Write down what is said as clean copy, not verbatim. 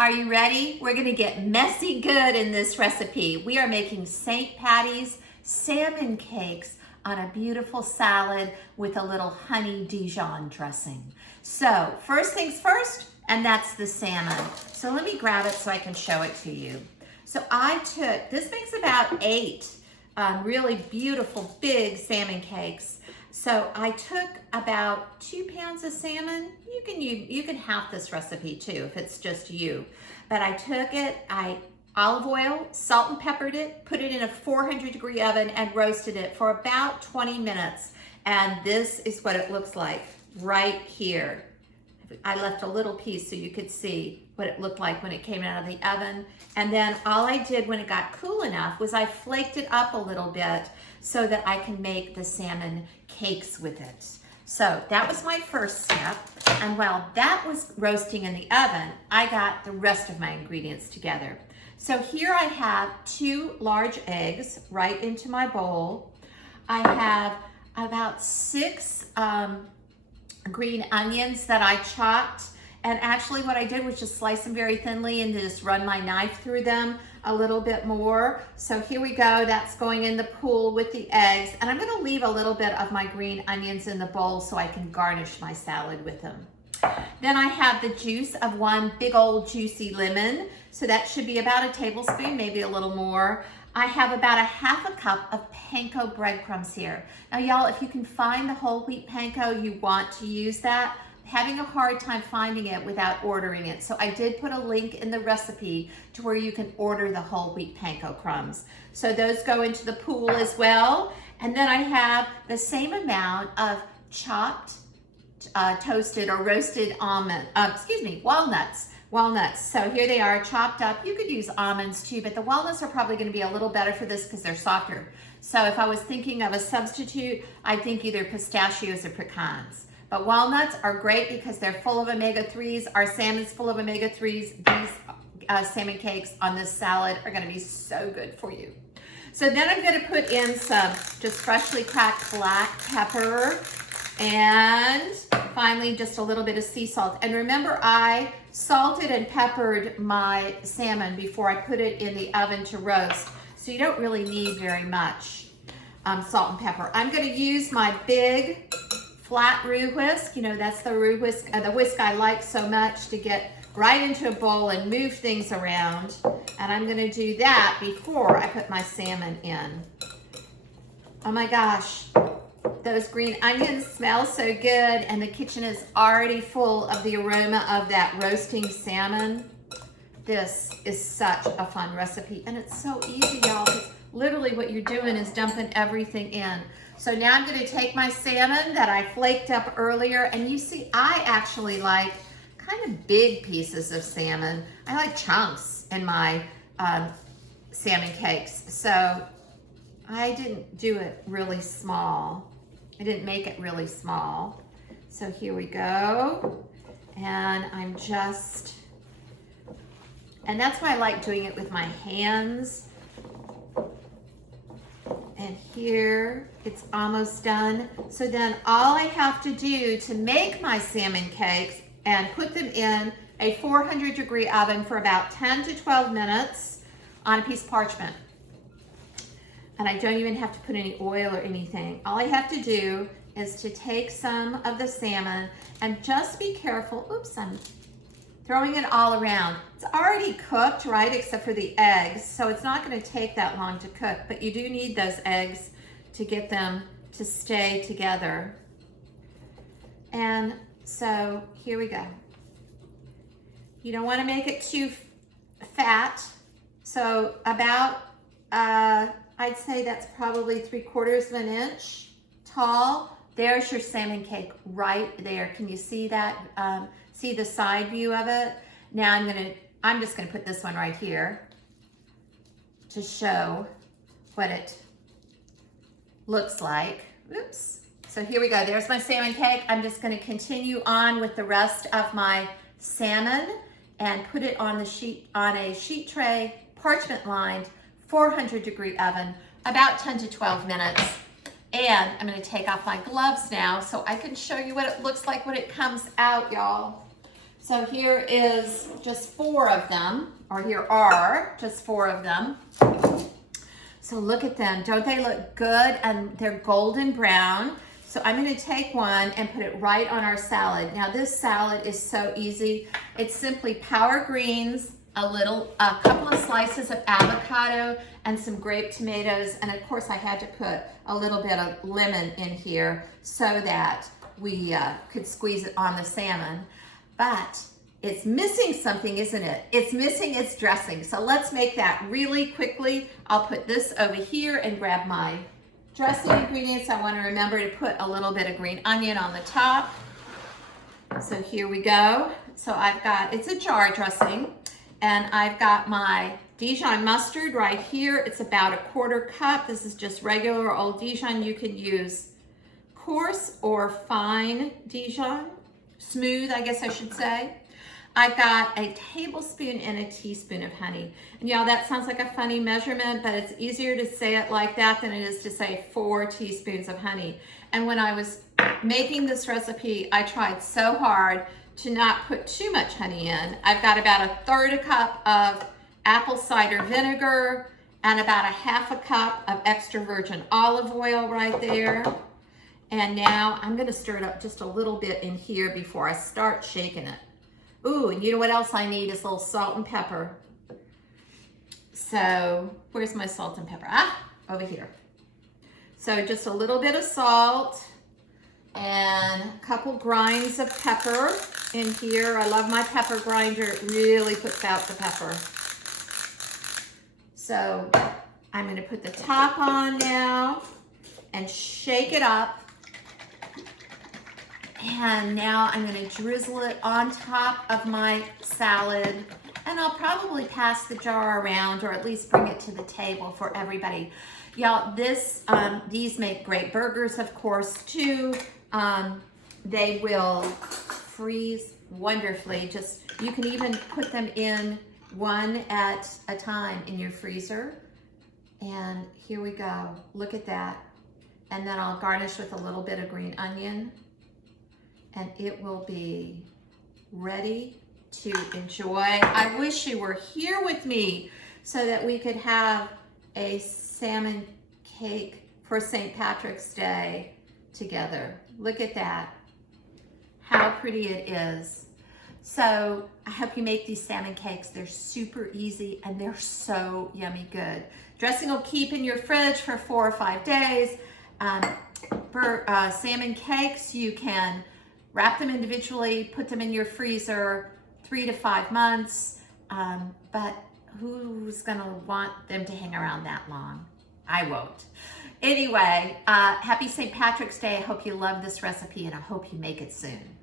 Are you ready? We're gonna get messy good in this recipe. We are making St. Patty's salmon cakes on a beautiful salad with a little honey Dijon dressing. So first things first, and that's the salmon. So let me grab it so I can show it to you. So this makes about 8 really beautiful big salmon cakes. So I took about 2 pounds of salmon. You can half this recipe too if it's just you. But I took it, I olive oil, salt and peppered it, put it in a 400-degree oven and roasted it for about 20 minutes. And this is what it looks like right here. I left a little piece so you could see what it looked like when it came out of the oven. And then all I did when it got cool enough was I flaked it up a little bit so that I can make the salmon cakes with it. So that was my first step. And while that was roasting in the oven, I got the rest of my ingredients together. So here I have 2 large eggs right into my bowl. I have about 6 green onions that I chopped. And actually what I did was just slice them very thinly and just run my knife through them a little bit more. So here we go, that's going in the pool with the eggs. And I'm gonna leave a little bit of my green onions in the bowl so I can garnish my salad with them. Then I have the juice of 1 big old juicy lemon. So that should be about a tablespoon, maybe a little more. I have about a 1/2 cup of panko breadcrumbs here. Now y'all, if you can find the whole wheat panko, you want to use that. Having a hard time finding it without ordering it. So I did put a link in the recipe to where you can order the whole wheat panko crumbs. So those go into the pool as well. And then I have the same amount of chopped, toasted or roasted walnuts. Walnuts. So here they are chopped up. You could use almonds too, but the walnuts are probably going to be a little better for this because they're softer. So if I was thinking of a substitute, I think either pistachios or pecans. But walnuts are great because they're full of omega-3s. Our salmon's full of omega-3s. These salmon cakes on this salad are gonna be so good for you. So then I'm gonna put in some just freshly cracked black pepper and finally just a little bit of sea salt. And remember, I salted and peppered my salmon before I put it in the oven to roast. So you don't really need very much salt and pepper. I'm gonna use my big flat roux whisk. You know, that's the roux whisk, the whisk I like so much to get right into a bowl and move things around. And I'm gonna do that before I put my salmon in. Oh my gosh, those green onions smell so good and the kitchen is already full of the aroma of that roasting salmon. This is such a fun recipe and it's so easy, y'all, because literally what you're doing is dumping everything in. So now I'm gonna take my salmon that I flaked up earlier, and you see I actually like kind of big pieces of salmon. I like chunks in my salmon cakes. So I didn't do it really small. I didn't make it really small. So here we go. And that's why I like doing it with my hands. And here, it's almost done. So then all I have to do to make my salmon cakes and put them in a 400-degree oven for about 10 to 12 minutes on a piece of parchment. And I don't even have to put any oil or anything. All I have to do is to take some of the salmon and just be careful. Oops, I'm throwing it all around. It's already cooked, right, except for the eggs, so it's not gonna take that long to cook, but you do need those eggs to get them to stay together. And so here we go. You don't wanna make it too fat, so about, I'd say that's probably 3/4 of an inch tall. There's your salmon cake right there. Can you see that? See the side view of it? Now I'm just gonna put this one right here to show what it looks like. Oops. So here we go. There's my salmon cake. I'm just gonna continue on with the rest of my salmon and put it on a sheet tray, parchment lined, 400-degree oven, about 10 to 12 minutes. And I'm gonna take off my gloves now so I can show you what it looks like when it comes out, y'all. So here is just 4 of them, or here are just 4 of them. So look at them. Don't they look good? And they're golden brown. So I'm going to take one and put it right on our salad. Now this salad is so easy. It's simply power greens, a couple of slices of avocado, and some grape tomatoes. And of course I had to put a little bit of lemon in here so that we could squeeze it on the salmon. But it's missing something, isn't it? It's missing its dressing. So let's make that really quickly. I'll put this over here and grab my dressing ingredients. I want to remember to put a little bit of green onion on the top. So here we go. So it's a jar dressing, and I've got my Dijon mustard right here. It's about 1/4 cup. This is just regular old Dijon. You can use coarse or fine Dijon, smooth, I guess I should say. I've got a tablespoon and a teaspoon of honey. And y'all, that sounds like a funny measurement, but it's easier to say it like that than it is to say 4 teaspoons of honey. And when I was making this recipe, I tried so hard to not put too much honey in. I've got about 1/3 cup of apple cider vinegar and about 1/2 cup of extra virgin olive oil right there. And now I'm gonna stir it up just a little bit in here before I start shaking it. Ooh, and you know what else I need is a little salt and pepper. So, where's my salt and pepper? Over here. So just a little bit of salt and a couple grinds of pepper in here. I love my pepper grinder. It really puts out the pepper. So I'm gonna put the top on now and shake it up. And now I'm gonna drizzle it on top of my salad, and I'll probably pass the jar around, or at least bring it to the table for everybody. Y'all, these make great burgers, of course, too. They will freeze wonderfully. You can even put them in one at a time in your freezer. And here we go, look at that. And then I'll garnish with a little bit of green onion, and it will be ready to enjoy. I wish you were here with me so that we could have a salmon cake for St. Patrick's Day together. Look at that, how pretty it is. So I hope you make these salmon cakes. They're super easy and they're so yummy good. Dressing will keep in your fridge for 4 or 5 days. For salmon cakes, you can wrap them individually, put them in your freezer 3 to 5 months, but who's gonna want them to hang around that long? I won't. Anyway, happy St. Patrick's Day. I hope you love this recipe, and I hope you make it soon.